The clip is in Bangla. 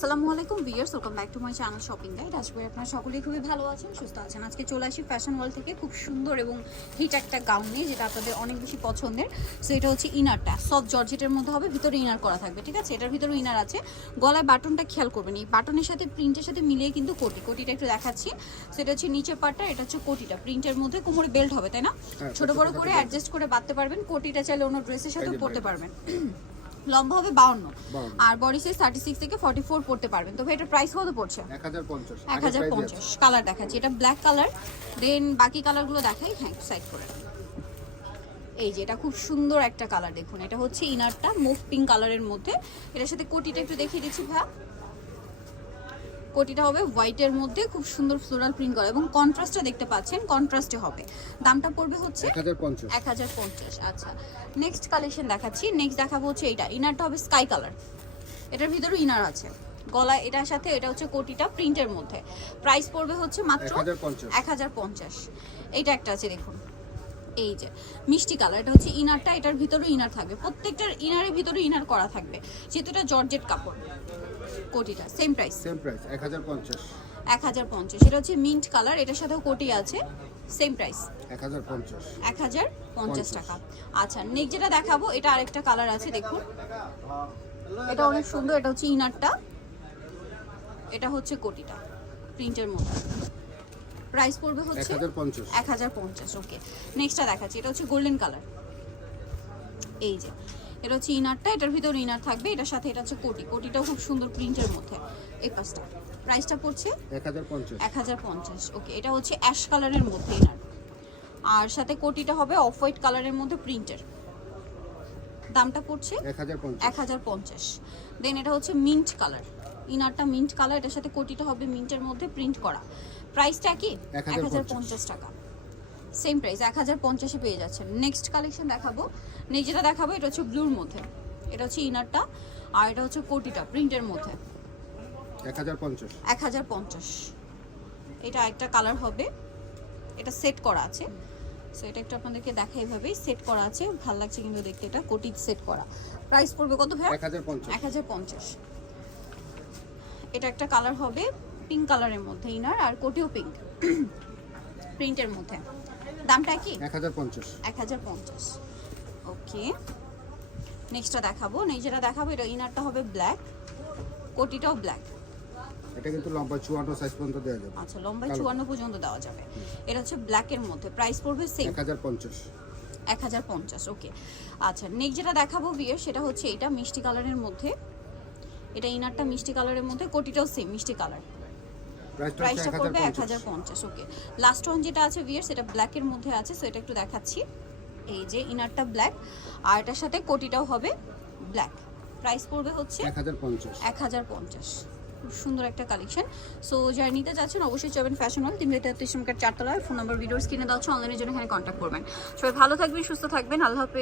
আসসালামু আলাইকুম viewers, welcome back to my channel shopping guide. আশা করি আপনারা সকলেই খুবই ভালো আছেন, সুস্থ আছেন। আজকে চলে আসি ফ্যাশন ওয়ার্ল্ড থেকে খুব সুন্দর এবং হিট একটা গাউন নিয়ে, যেটা আপনাদের অনেক বেশি পছন্দের। সো এটা হচ্ছে ইনারটা সফট জর্জেটের মধ্যে হবে, ভিতরে ইনার করা থাকবে, ঠিক আছে। এটার ভিতরে ইনার আছে। গলায় বাটনটা খেয়াল করবেন, এই বাটনের সাথে প্রিন্টের সাথে মিলিয়ে কিন্তু কোটিটা একটু দেখাচ্ছি। সো এটা হচ্ছে নিচের পার্টটা, এটা হচ্ছে কোটিটা প্রিন্টের মধ্যে, কোমরে বেল্ট হবে, তাই না? ছোট বড় করে অ্যাডজাস্ট করে বাঁধতে পারবেন। কোটিটা চাইলে অন্য ড্রেসের সাথেও পরতে পারবেন। লম্বা হবে 52 আর বডি সাইজ 36 থেকে 44 পড়তে পারবেন। তবে এটার প্রাইস কত পড়ছে? 1050। কালার দেখাচ্ছি, এটা ব্ল্যাক কালার। দেন বাকি কালারগুলো দেখাই। হ্যাঁ, সাইড করে। এই যে এটা খুব সুন্দর একটা কালার, দেখুন। এটা হচ্ছে ইনারটা মুভ পিঙ্ক কালারের মধ্যে। এটার সাথে কোটিটা একটু দেখিয়ে দিচ্ছি ভাই। কোটিটা হবে হোয়াইটের মধ্যে, খুব সুন্দর ফ্লোরাল প্রিন্ট করা এবং কন্ট্রাস্টটা দেখতে পাচ্ছেন, কন্ট্রাস্টে হবে। দামটা পড়বে হচ্ছে 1050। আচ্ছা, নেক্সট কালেকশন দেখাচ্ছি। নেক্সট দেখাবো হচ্ছে এইটা। ইনারটা হবে স্কাই কালার, এটার ভিতরে ইনার আছে। গলায় এটার সাথে এটা হচ্ছে কোটিটা প্রিন্টের মধ্যে। প্রাইস পড়বে হচ্ছে মাত্র 1050। এইটা একটা আছে, দেখুন। এই যে মিষ্টি কালার, এটা হচ্ছে ইনারটা, এটার ভিতরে ইনার থাকবে। প্রত্যেকটার ইনারের ভিতরে ইনার করা থাকবে, যেহেতু এটা জর্জেট কাপড়। কোটিটা সেম প্রাইস 1050। এটা হচ্ছে মিন্ট কালার, এটার সাথেও কোটি আছে, সেম প্রাইস 1050 টাকা। আচ্ছা, নেক্সট যেটা দেখাবো, এটা আরেকটা কালার আছে, দেখুন। এটা অনেক সুন্দর, এটা হচ্ছে ইনারটা, এটা হচ্ছে কোটিটা প্রিন্টের মধ্যে। প্রাইস পড়বে হচ্ছে 1050। ওকে, নেক্সটটা দেখাচ্ছি। এটা হচ্ছে গোল্ডেন কালার। এই যে এটা হচ্ছে ইনারটা, এটার ভিতরে ইনার থাকবে, এটার সাথে এটা হচ্ছে কোটিটাও খুব সুন্দর প্রিন্টের মধ্যে। এই পাঁচটা প্রাইসটা পড়ছে 1050। ওকে, এটা হচ্ছে অ্যাশ কালারের মধ্যে ইনার, আর সাথে কোটিটা হবে অফ হোয়াইট কালারের মধ্যে প্রিন্টের। দামটা পড়ছে 1050। দেন এটা হচ্ছে মিন্ট কালার, ইনারটা মিন্ট কালার, এটার সাথে কোটিটা হবে মিন্টের মধ্যে প্রিন্ট করা। প্রাইসটা কি 1050 টাকা, সেম প্রাইস 1050-এ পেয়ে যাচ্ছেন। নেক্সট কালেকশন দেখাবো। নেক্সট যেটা দেখাবো, এটা হচ্ছে ব্লুর মধ্যে। এটা হচ্ছে ইনারটা, আর এটা হচ্ছে কোটিটা প্রিন্টের মধ্যে। 1050। এটা একটা কালার হবে, এটা সেট করা আছে। সো এটা একটু আপনাদেরকে দেখাই, এইভাবেই সেট করা আছে, ভালো লাগছে কিন্তু দেখতে। এটা কোটি সেট করা। প্রাইস পড়বে কত ভাই? 1050। এটা একটা কালার হবে পিঙ্ক কালারের মধ্যে, ইনার আর কোটিও পিঙ্ক প্রিন্টের মধ্যে। দামটা কি 1050। ওকে, নেক্সটটা দেখাবো। যেটা দেখাবো, এটা ইনারটা হবে ব্ল্যাক, কোটিটাও ব্ল্যাক। এটা কিন্তু লম্বা 54 সাইজ পর্যন্ত দেওয়া যাবে। আচ্ছা, লম্বা 54 পর্যন্ত দেওয়া যাবে। এটা হচ্ছে ব্ল্যাকের মধ্যে। প্রাইস পড়বে সেম 1050। ওকে, আচ্ছা, নেক্সট যেটা দেখাবো ভিয়ার, সেটা হচ্ছে এটা মিষ্টি কালারের মধ্যে। এটা ইনারটা মিষ্টি কালারের মধ্যে, কোটিটাও সেম মিষ্টি কালার। প্রাইসটা পড়বে 1050। ওকে, লাস্ট ওয়ান যেটা আছে ভিয়ার, সেটা ব্ল্যাকের মধ্যে আছে। সো এটা একটু দেখাচ্ছি। এই যে ইনারটা ব্ল্যাক, আর এটার সাথে কোটিটাও হবে ব্ল্যাক। প্রাইস পড়বে হচ্ছে 1050। খুব সুন্দর একটা কালেকশন। সো যারা নিতে চাচ্ছেন অবশ্যই যাবেন ফ্যাশন ওয়ার্ল্ড, 333 নম্বর 4 তলায়। ফোন নাম্বার ভিডিওস কিনে দেওয়া হচ্ছে, অনলাইনের জন্য এখানে কন্ট্যাক্ট করবেন। সবাই ভালো থাকবেন, সুস্থ থাকবেন, আল্লাহ হাফেজ।